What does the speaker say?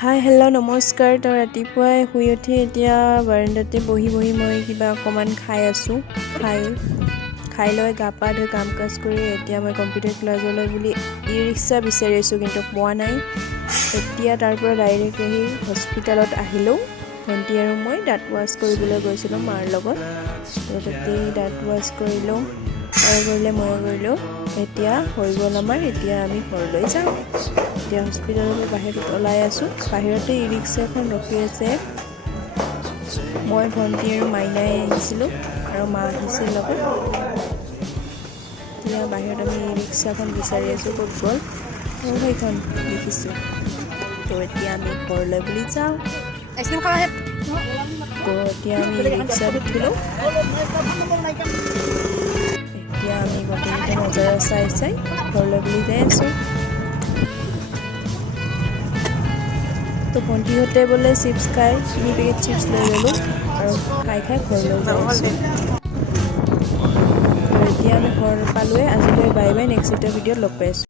Hi hello' নমস্কাৰ। তো ৰাতিপুৱাই শুই উঠি এতিয়া বাৰাণ্ডাতে বহি মই কিবা অকণমান খাই আছোঁ। খাই লৈ গা পা ধুই কাম কাজ কৰি এতিয়া মই কম্পিউটাৰ ক্লাছলৈ বুলি ই ৰিক্সা বিচাৰি আছোঁ, কিন্তু পোৱা নাই। এতিয়া তাৰ পৰা ডাইৰেক্ট আহি হস্পিটেলত আহিলোঁ। ভণ্টি আৰু মই দাঁত ৱাছ কৰিবলৈ গৈছিলোঁ মাৰ লগত। তো তাতেই দাঁত ৱাছ কৰিলোঁ, তাই কৰিলে মই কৰিলোঁ। এতিয়া হৈ গ'ল আমাৰ। এতিয়া আমি ঘৰলৈ যাওঁ। এতিয়া হস্পিটেলৰ বাহিৰত ওলাই আছোঁ। বাহিৰতে ই ৰিক্সা এখন ৰখি আছে। মই ভণ্টি আৰু মাইনাই আহিছিলোঁ আৰু মা আহিছিল লগত। এতিয়া বাহিৰত আমি ই ৰিক্সাখন বিচাৰি আছোঁ, ক'ত গ'ল। সেইখন দেখিছোঁ। তো এতিয়া আমি ঘৰলৈ বুলি যাওঁ। তো এতিয়া আমি ই ৰিক্সাত উঠিলোঁ। এতিয়া আমি গোটেইকেইটা নজাৰা চাই ঘৰলৈ বুলি যাই আছোঁ। তো ভণ্টিহঁতে বোলে চিপছ খাই 3 পেকেট চিপছ লৈ ল'লোঁ আৰু খাই ঘৰলৈ যাই আছোঁ। তো এতিয়া আমি ঘৰ পালোঁৱে। আজিলৈ বাই বাই। নেক্সট এটা ভিডিঅ'ত লগ পাই আছোঁ।